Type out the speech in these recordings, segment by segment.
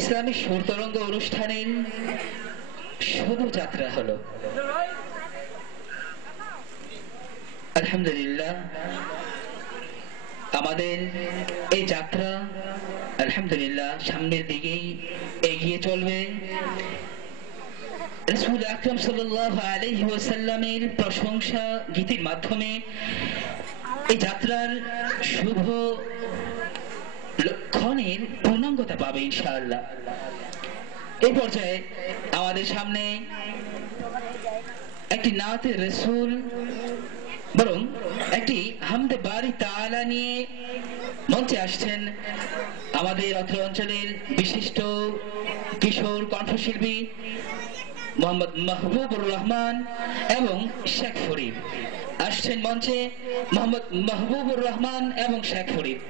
ইসলামী সুরতরঙ্গ অনুষ্ঠানের শোভাযাত্রা হলো। আলহামদুলিল্লাহ, আমাদের এই যাত্রা আলহামদুলিল্লাহ সামনের দিকেই এগিয়ে চলবে। রাসূল আকরাম সাল্লাল্লাহু আলাইহি ওয়াসাল্লামের প্রশংসা গীতির মাধ্যমে এই যাত্রার শুভ লক্ষণের পূর্ণাঙ্গতা পাবে ইনশাআল্লাহ। এই পর্যায়ে আমাদের সামনে একটি নাতে রাসূল বরং একটি হামদে বারি তাআলা নিয়ে মঞ্চে আসছেন আমাদের অত্র অঞ্চলের বিশিষ্ট কিশোর কণ্ঠশিল্পী মোহাম্মদ মাহবুবুর রহমান এবং শেখ ফরিদ। আসছেন মঞ্চে মোহাম্মদ মাহবুবুর রহমান এবং শেখ ফরিদ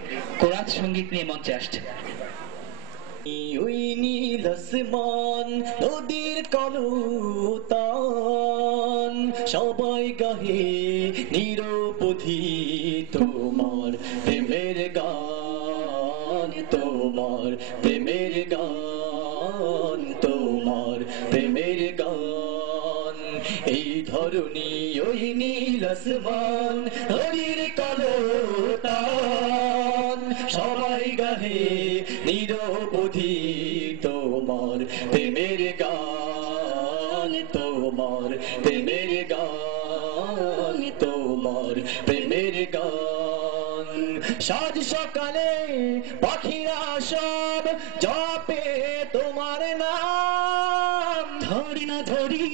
কোরআন সঙ্গীত নিয়ে মঞ্চে আসছেন। ওই নীল আসমান নদীর কলতান সবাই গাহে নিরবধি তোমার প্রেমের গান, তোমার প্রেমের গান, তোমার প্রেমের গান। এই ধরনী ওই নীল আসমান নদীর কলতান সবাই গাহে নিরবধি তোমার প্রেমের গান, তোমার প্রেমের গান, তোমার প্রেমের গান। সাজ সকালে পাখিরা সব জপে তোমার নাম, ধরি না ধরি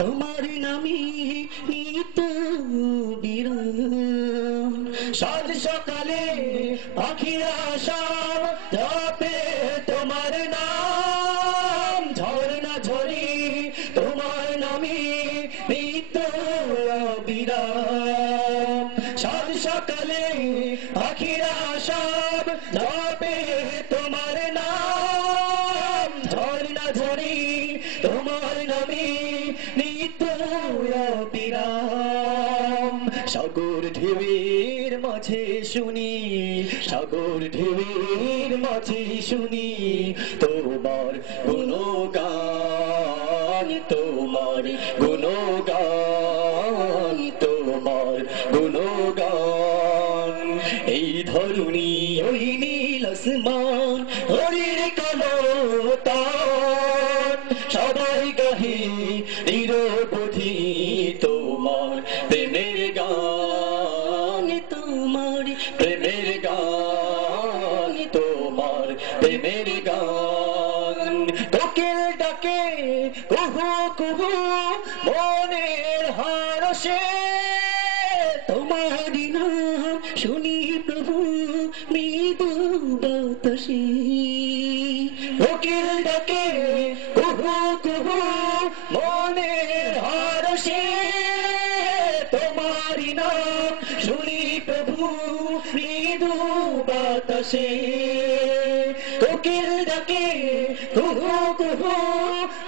তোমার নামই নিত বিরাম। সাজ সকালে পাখিরা সব জপে তোমার নাম, ঝরি না ঝরি তোমার নামই নিত বিরাম। সাজ সকালে পাখিরা সব জপে তোমার নাম, ঝরি না ঝরি তোমার নামই নিত বিরাম। সাগর ঢেউয়ের মাঝে শুনি, সাগর ঢেউয়ের মাঝে শুনি তোমার গুণগান, তোমার গুণগান, তোমার গুণগান। এই ধরনী ওই নীল আসমান হরির কলতান সবাই গাহে নিরবধি তোমার প্রেমের গান, তোমার প্রেমের গান, তোমার প্রেমের গান। কোকিল ডাকে কুহু কুহু মনের হারসে তোমার নাম শুনি প্রভু মৃদু বাতাসে। কোকিল ডাকে কুহু কুহু মনের হারসে তোমার নাম শুনি প্রভু মৃদু বাতাসে। কোকিল ডাকে কুহু কুহু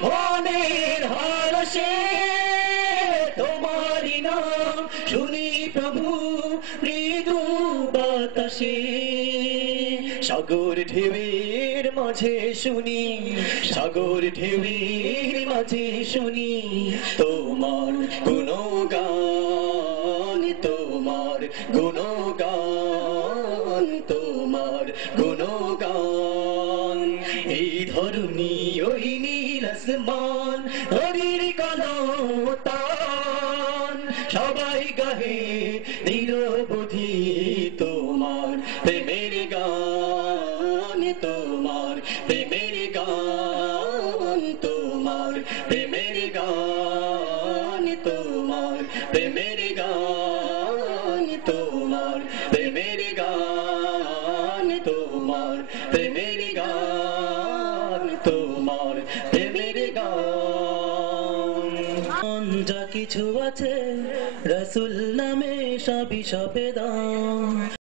মনের হারসে তোমার নাম শুনি প্রভু মৃদু বাতাসে। সাগর ঢেউয়ের মাঝে শুনি, সাগর ঢেউয়ের মাঝে শুনি তোমার গুণগান, তোমার গুণগান, তোমার গুণগান। এই ধরনী ওই নীল আসমান হরির কলতান সবাই গাহে নিরবধি তোমার প্রেমের গান, তোমার প্রেমের গান, তোমার প্রেমের গান, তোমার প্রেমের গান, তোমার প্রেমের গান, তোমার প্রেমের গান, তোমার প্রেমের গান। যা কিছু আছে রাসূল নামে সবই সবেদা।